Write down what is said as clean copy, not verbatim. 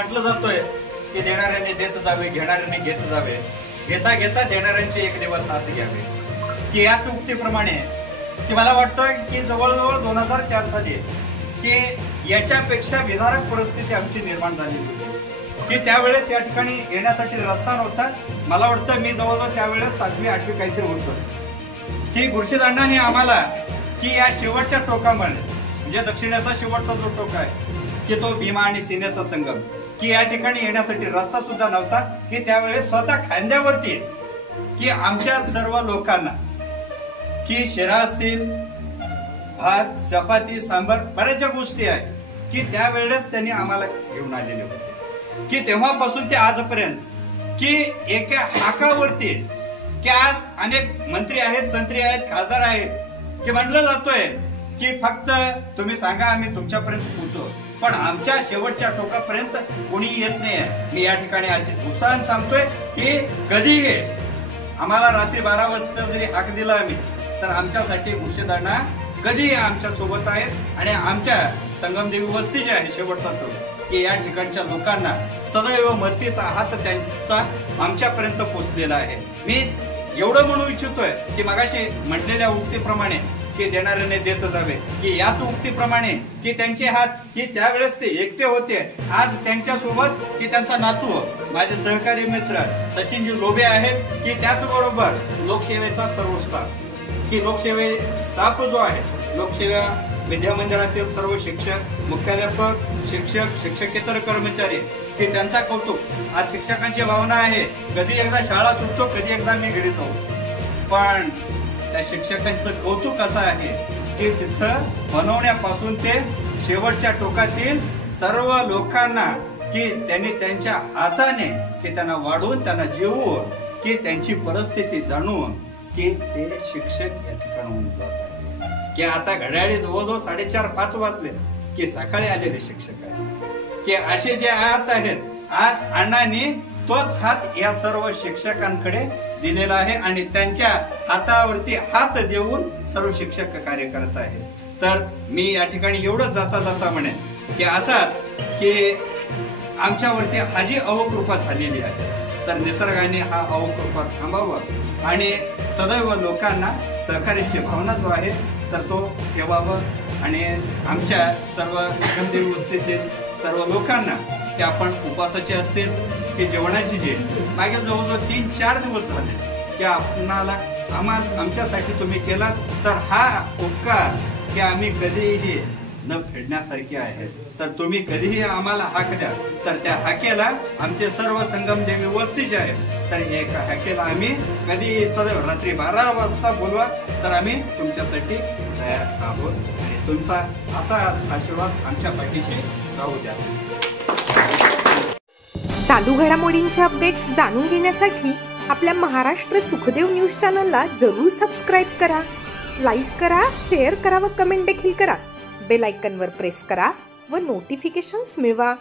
म्हटलं जातोय की देणाऱ्याने देत जावे, घेणाऱ्याने घेत जावे, घेता घेता देणाऱ्यांचे एक दिवस हात घ्यावे, की याच उक्तीप्रमाणे की मला वाटतं की जवळजवळ 2004 साली की याच्यापेक्षा विदारक परिस्थिती आमची निर्माण झाली होती की त्यावेळेस या ठिकाणी येण्यासाठी रस्ता नव्हता. मला वाटतं मी जवळजवळ त्यावेळेस 7वी 8वी काहीतरी होतो की गुरुशीदांडाने आम्हाला की या शेवटच्या टोकामुळे म्हणजे दक्षिणेचा शेवटचा जो टोक आहे की तो भीमा आणि सिंधचा संगम की या ठिकाणी येण्यासाठी रस्ता सुद्धा नव्हता की त्यावेळेस स्वतः खांद्यावरती की आमच्या सर्व लोकांना की शिरा असतील, भात, चपाती, सांबर बऱ्याचशा गोष्टी आहेत की त्यावेळेस त्यांनी आम्हाला घेऊन आलेले होते की तेव्हापासून ते आजपर्यंत की एका हाकावरती की आज अनेक मंत्री आहेत, संत्री आहेत, खासदार आहेत की म्हणलं जातोय की फक्त तुम्ही सांगा आम्ही तुमच्यापर्यंत पोहोचू, पण आमच्या शेवटच्या टोकापर्यंत कोणी येत नाहीये. मी या ठिकाणी उत्साहाने सांगतोय की कधीही आम्हाला रात्री 12 वाजता जरी हाक दिला आम्ही तर आमच्यासाठी गुरुशीदांडा कधीही आमच्या सोबत आहेत आणि आमच्या संगमदेवी वस्ती जी आहे शेवटचा टोक की या ठिकाणच्या लोकांना सदैव मदतीचा हात त्यांचा आमच्यापर्यंत पोहोचलेला आहे. मी एवढं म्हणू इच्छितोय की मगाशी म्हटलेल्या उक्तीप्रमाणे की देणाऱ्याने देत जावे की याच उक्तीप्रमाणे की त्यांचे हात की त्यावेळेस ते एकटे होते, आज त्यांच्या सोबत की त्यांचा नातू माझे सहकारी मित्र सचिनजी लोबे आहेत की त्याचबरोबर लोकसेवेचा सर्व स्टाफ की लोकसेवे स्टाफ जो आहे लोकसेवा विद्यामंदिरातील सर्व शिक्षक, मुख्याध्यापक, शिक्षक, शिक्षकेतर कर्मचारी की त्यांचा कौतुक. आज शिक्षकांची भावना आहे कधी एकदा शाळा सुटतो, कधी एकदा मी घरी जाऊ, पण त्या शिक्षकांचं कौतुक असं आहे की तिथं बनवण्यापासून ते शेवटच्या टोकातील सर्व लोकांना की त्यांनी त्यांच्या हाताने की त्यांना वाढवून त्यांना जेवून की त्यांची परिस्थिती जाणून की ते शिक्षक या ठिकाणाहून जातात की आता घड्याळी जवळजवळ 4:30-5 वाजले की सकाळी आलेले शिक्षक आहेत की असे जे हात आहेत आज अण्णांनी तोच हात या सर्व शिक्षकांकडे दिलेला आहे आणि त्यांच्या हातावरती हात देऊन सर्व शिक्षक कार्य करत आहेत. तर मी या ठिकाणी एवढंच जाता जाता म्हणेन की असाच की आमच्यावरती हा जी अवकृपा झालेली आहे तर निसर्गाने हा अवकृपा थांबावं आणि सदैव लोकांना सहकार्याची भावना जो आहे तर तो ठेवावं आणि आमच्या सर्व संगमदेवी वस्तीतील सर्व लोकांना की आपण उपासाचे असतील की जेवणाची जे मागील जवळजवळ 3-4 दिवस झाले की आपणाला आमच्यासाठी तुम्ही केलात तर हा उपकार की आम्ही कधीही न फेडण्यासारखे आहे. तर तुम्ही कधीही आम्हाला हाक द्या तर त्या हाकेला आमचे सर्व संगमदेवी वस्ती जे आहे तर एका हाकेला आम्ही कधी सदैव रात्री 12 वाजता बोलवा तर आम्ही तुमच्यासाठी तयार आहोत आणि तुमचा असा आशीर्वाद आमच्या पाठीशी राहू द्या. चालू घडामोडींचे अपडेट्स जाणून घेण्यासाठी आपल्या महाराष्ट्र सुखदेव न्यूज चॅनलला जरूर सबस्क्राईब करा, लाईक करा, शेअर करा व कमेंट देखील करा. बेल आयकॉनवर प्रेस करा व नोटिफिकेशन्स मिळवा.